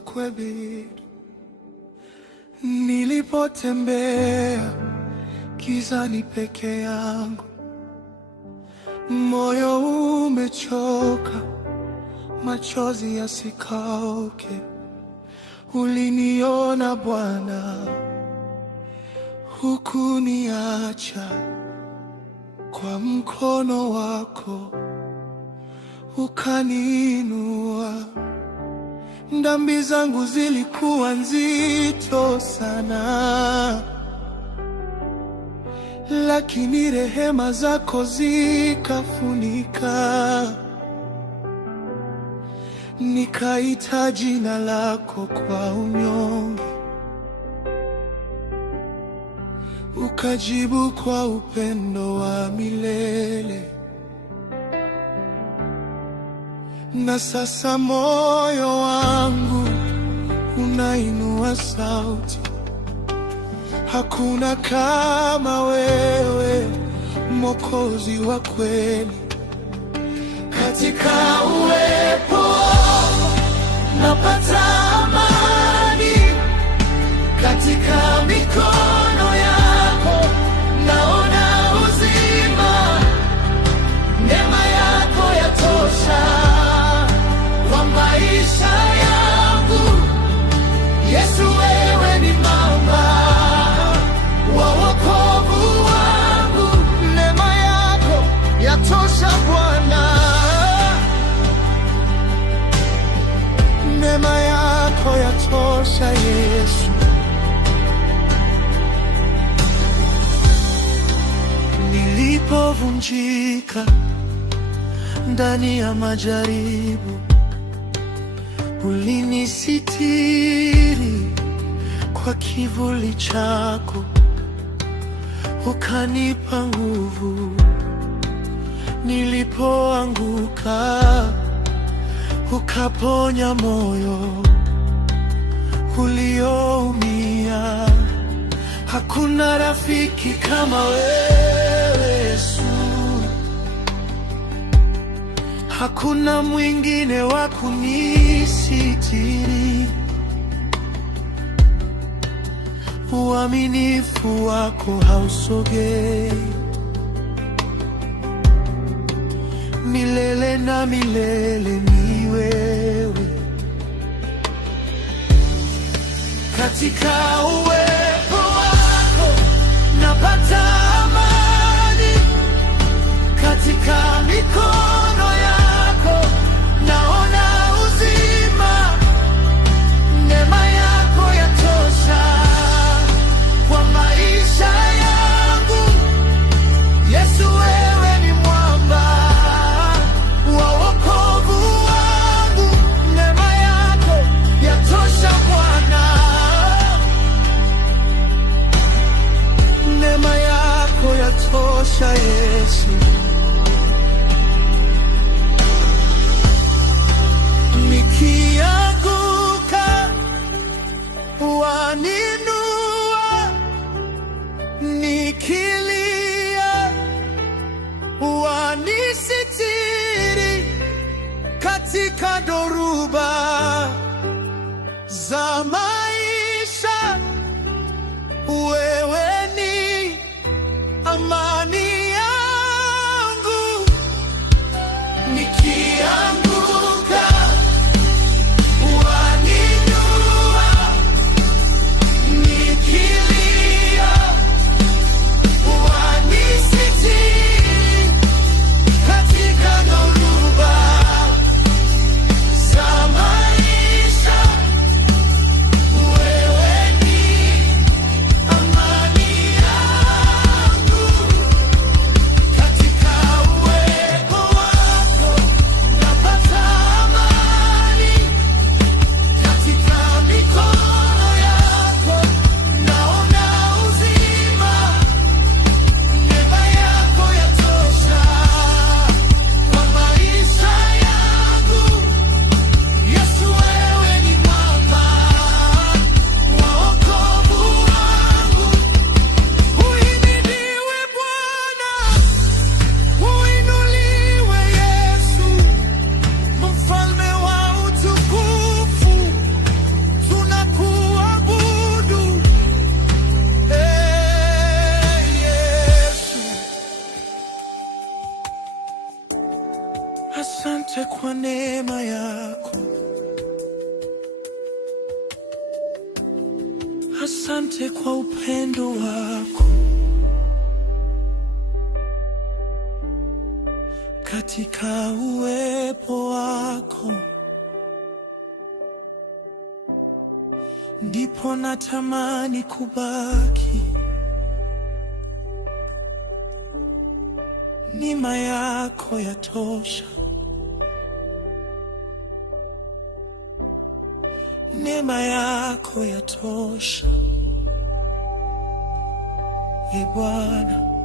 kweli. Nilipotembea gizani peke yangu, moyo umechoka, machozi yasikauke. Uliniona Bwana, hukuniacha. Kwa mkono wako ukaniinua. Dhambi zangu zilikuwa nzito sana, lakini rehema zako zikafunika. Nikaita jina lako kwa unyonge, ukajibu kwa upendo wa milele. Na sasa moyo wangu unainua sauti, hakuna kama wewe, Mwokozi wa kweli. Katika uwepo napata amani, katika mikono yako naona uzima. Neema yako yatosha kwa maisha yangu. Yesu, wewe ni mwamba wa wokovu wangu. Neema yako yatosha Bwana, neema yako yatosha Yesu. Nilipovunjika ndani ya majaribu, ulinisitiri kwa kivuli chako, ukanipa nguvu. Nilipoanguka, ukaponya moyo ulioumia. Hakuna rafiki kama wewe Yesu, hakuna mwingine wa kunisitiri. Uaminifu wako hausogei, milele na milele ni wewe. Katika uwepo wako napata amani, katika mikono yako naona uzima. Neema yako yatosha kwa maisha yangu. Yesu, wewe ni mwamba wa wokovu wangu. Neema yako yatosha Bwana, neema yako yatosha Yesu. Nikianguka waninua, nikilia wanisitiri. Katika dhoruba za maisha, wewe ni amani yangu. Nikianguka waninua, nikilia wanisitiri. Katika dhoruba za maisha, Asante kwa upendo wako. Katika uwepo wako ndipo natamani kubaki. Neema yako yatosha. Neema yako yatosha. Ee Bwana.